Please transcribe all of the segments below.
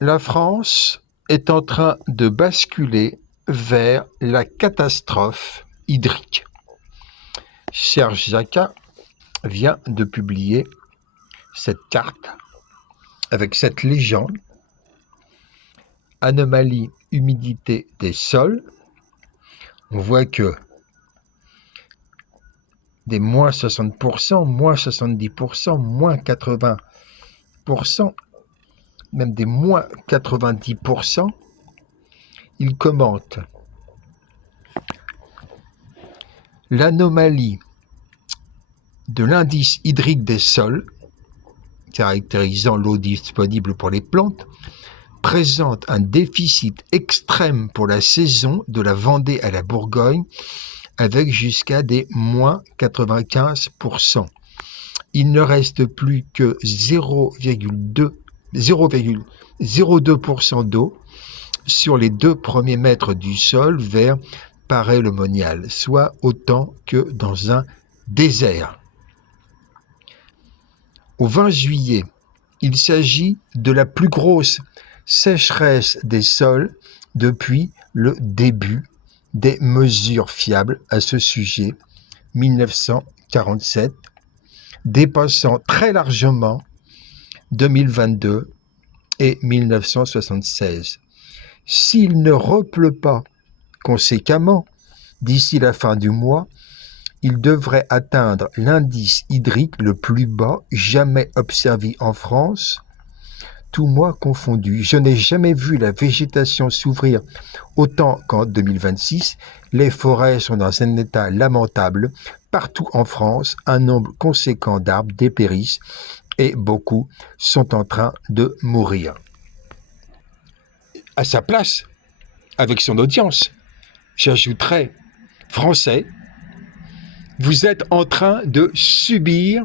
La France est en train de basculer vers la catastrophe hydrique. Serge Jacquat vient de publier cette carte avec cette légende: anomalie, humidité des sols. On voit que des moins 60%, moins 70%, moins 80%, même des moins 90%, il commente l'anomalie de l'indice hydrique des sols, caractérisant l'eau disponible pour les plantes, présente un déficit extrême pour la saison de la Vendée à la Bourgogne, avec jusqu'à des moins 95%. Il ne reste plus que 0,02% d'eau sur les 2 premiers mètres du sol vers Paray-le-Monial, soit autant que dans un désert. Au 20 juillet, il s'agit de la plus grosse sécheresse des sols depuis le début des mesures fiables à ce sujet, 1947, dépassant très largement 2022 et 1976. S'il ne repleut pas conséquemment d'ici la fin du mois, il devrait atteindre l'indice hydrique le plus bas jamais observé en France, tout mois confondu. Je n'ai jamais vu la végétation s'ouvrir autant qu'en 2026. Les forêts sont dans un état lamentable. Partout en France, un nombre conséquent d'arbres dépérissent et beaucoup sont en train de mourir. À sa place, avec son audience, j'ajouterais: Français, vous êtes en train de subir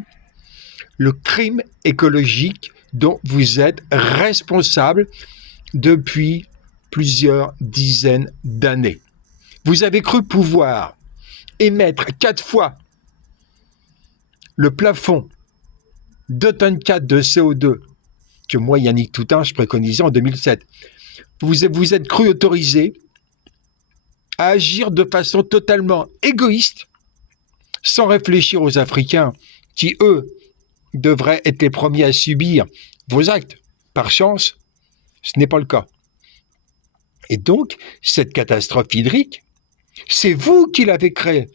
le crime écologique dont vous êtes responsable depuis plusieurs dizaines d'années. Vous avez cru pouvoir émettre 4 fois le plafond 2,4 tonnes de CO2 que moi, Yannick Toutain, je préconisais en 2007. Vous êtes cru autorisé à agir de façon totalement égoïste, sans réfléchir aux Africains qui, eux, devraient être les premiers à subir vos actes. Par chance, ce n'est pas le cas. Et donc, cette catastrophe hydrique, c'est vous qui l'avez créée.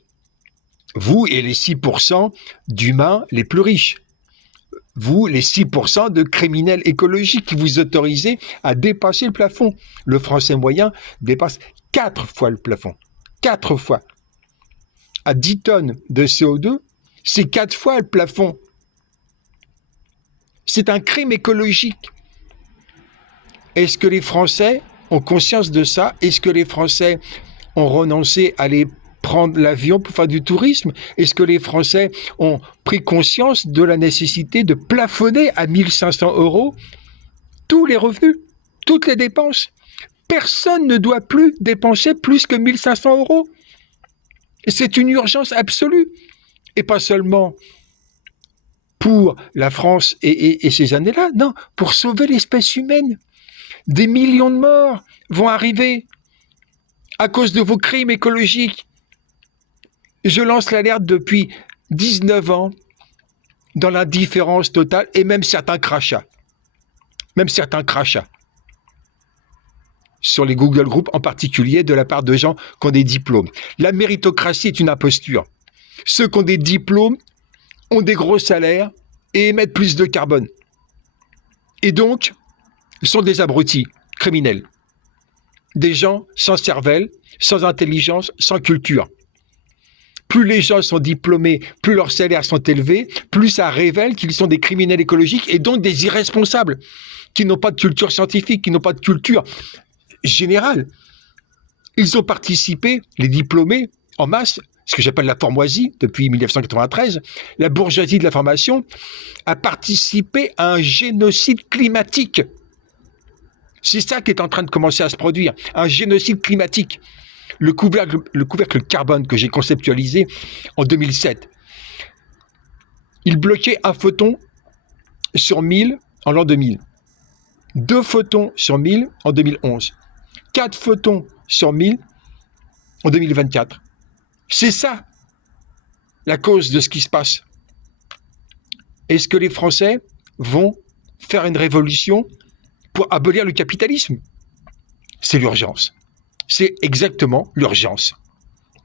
Vous et les 6% d'humains les plus riches. Vous, les 6% de criminels écologiques qui vous autorisez à dépasser le plafond. Le Français moyen dépasse 4 fois le plafond. 4 fois. À 10 tonnes de CO2, c'est 4 fois le plafond. C'est un crime écologique. Est-ce que les Français ont conscience de ça? Est-ce que les Français ont renoncé à aller prendre l'avion pour faire du tourisme? Est-ce que les Français ont pris conscience de la nécessité de plafonner à 1 500 € tous les revenus, toutes les dépenses? Personne ne doit plus dépenser plus que 1 500 €. C'est une urgence absolue. Et pas seulement pour la France et ces années-là, non, pour sauver l'espèce humaine. Des millions de morts vont arriver à cause de vos crimes écologiques. Je lance l'alerte depuis 19 ans dans l'indifférence totale et même certains crachats. Sur les Google Groups en particulier de la part de gens qui ont des diplômes. La méritocratie est une imposture. Ceux qui ont des diplômes ont des gros salaires et émettent plus de carbone. Et donc, sont des abrutis criminels. Des gens sans cervelle, sans intelligence, sans culture. Plus les gens sont diplômés, plus leurs salaires sont élevés, plus ça révèle qu'ils sont des criminels écologiques et donc des irresponsables, qui n'ont pas de culture scientifique, qui n'ont pas de culture générale. Ils ont participé, les diplômés, en masse, ce que j'appelle la formoisie, depuis 1993, la bourgeoisie de la formation, a participé à un génocide climatique. C'est ça qui est en train de commencer à se produire, un génocide climatique. Le couvercle carbone que j'ai conceptualisé en 2007, il bloquait un photon sur 1000 en l'an 2000. 2 photons sur 1000 en 2011. 4 photons sur 1000 en 2024. C'est ça la cause de ce qui se passe. Est-ce que les Français vont faire une révolution pour abolir le capitalisme? C'est l'urgence. C'est exactement l'urgence.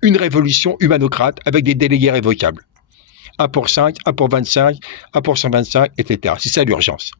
Une révolution humanocrate avec des délégués révocables. 1 pour 5, 1 pour 25, 1 pour 125, etc. C'est ça l'urgence.